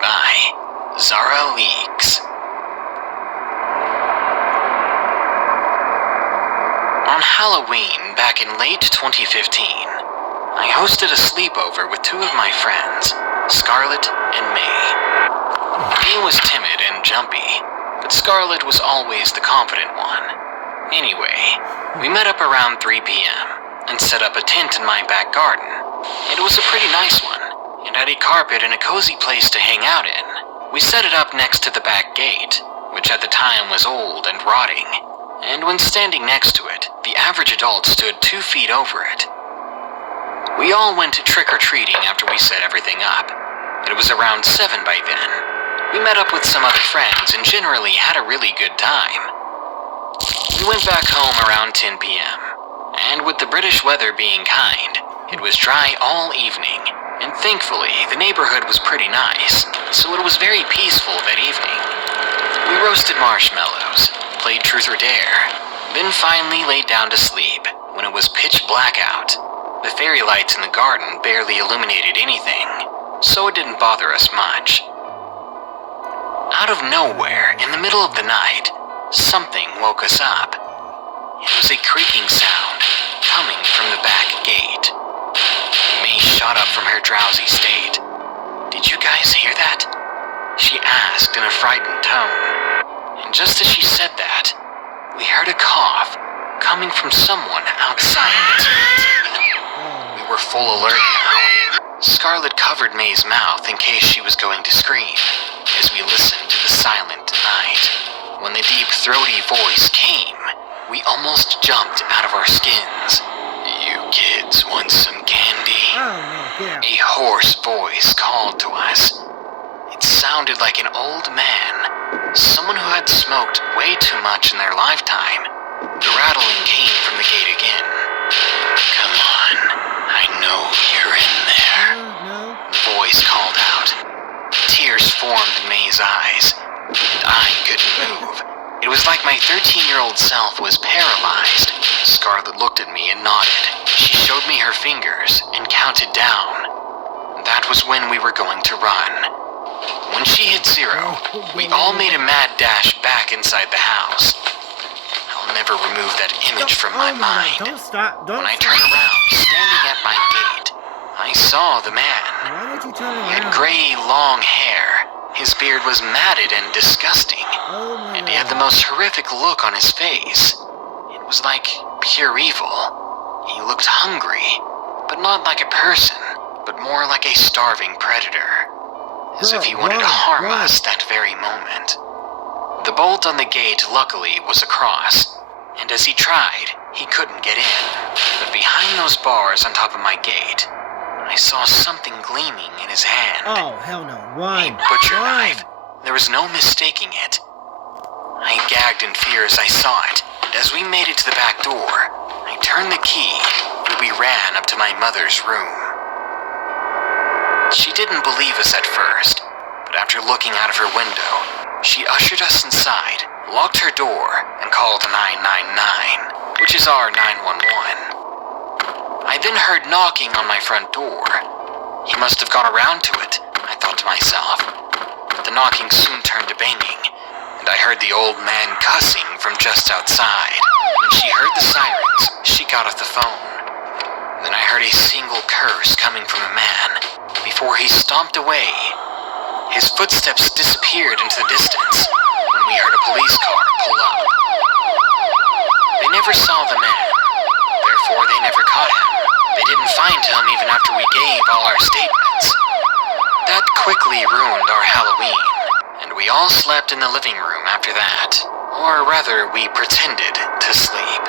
by Zara Leaks. On Halloween back in late 2015, I hosted a sleepover with two of my friends, Scarlett and May. May was timid and jumpy, but Scarlett was always the confident one. Anyway, we met up around 3 p.m. and set up a tent in my back garden. It was a pretty nice one. It had a carpet and a cozy place to hang out in. We set it up next to the back gate, which at the time was old and rotting. And when standing next to it, the average adult stood 2 feet over it. We all went trick-or-treating after we set everything up. It was around 7 by then. We met up with some other friends and generally had a really good time. We went back home around 10 p.m. And with the British weather being kind, it was dry all evening. And thankfully, the neighborhood was pretty nice, so it was very peaceful that evening. We roasted marshmallows, played Truth or Dare, then finally laid down to sleep when it was pitch black out. The fairy lights in the garden barely illuminated anything, so it didn't bother us much. Out of nowhere, in the middle of the night, something woke us up. It was a creaking sound coming from the back gate. May shot up from her drowsy state. "Did you guys hear that?" she asked in a frightened tone. And just as she said that, we heard a cough coming from someone outside the tent. We were full alert now. Scarlett covered May's mouth in case she was going to scream, as we listened to the silent night. When the deep, throaty voice came, we almost jumped out of our skins. "You kids want some candy?" A hoarse voice called to us. It sounded like an old man, someone who had smoked way too much in their lifetime. The rattling came from the gate again. "Come on, I know you're in there," the voice called out. Tears formed in May's eyes, and I couldn't move. It was like my 13-year-old self was paralyzed. Scarlett looked at me and nodded. She showed me her fingers and counted down. That was when we were going to run. When she hit 0, we all made a mad dash back inside the house. I'll never remove that image from my mind. When I turned around, standing at my gate, I saw the man. He had gray, long hair. His beard was matted and disgusting, and he had the most horrific look on his face. It was like pure evil. He looked hungry, but not like a person, but more like a starving predator, as if he wanted to harm us that very moment. The bolt on the gate, luckily, was across, and as he tried, he couldn't get in. But behind those bars on top of my gate, I saw something gleaming in his hand. Oh, hell no. Run. A butcher Run. knife. There was no mistaking it. I gagged in fear as I saw it, and as we made it to the back door, I turned the key, and we ran up to my mother's room. She didn't believe us at first, but after looking out of her window, she ushered us inside, locked her door, and called 999, which is our 911. I then heard knocking on my front door. He must have gone around to it, I thought to myself. But the knocking soon turned to banging, and I heard the old man cussing from just outside. When she heard the sirens, she got off the phone. Then I heard a single curse coming from the man, before he stomped away. His footsteps disappeared into the distance when we heard a police car pull up. They never saw the man, therefore they never caught him. They didn't find him even after we gave all our statements. That quickly ruined our Halloween, and we all slept in the living room after that. Or rather, we pretended to sleep.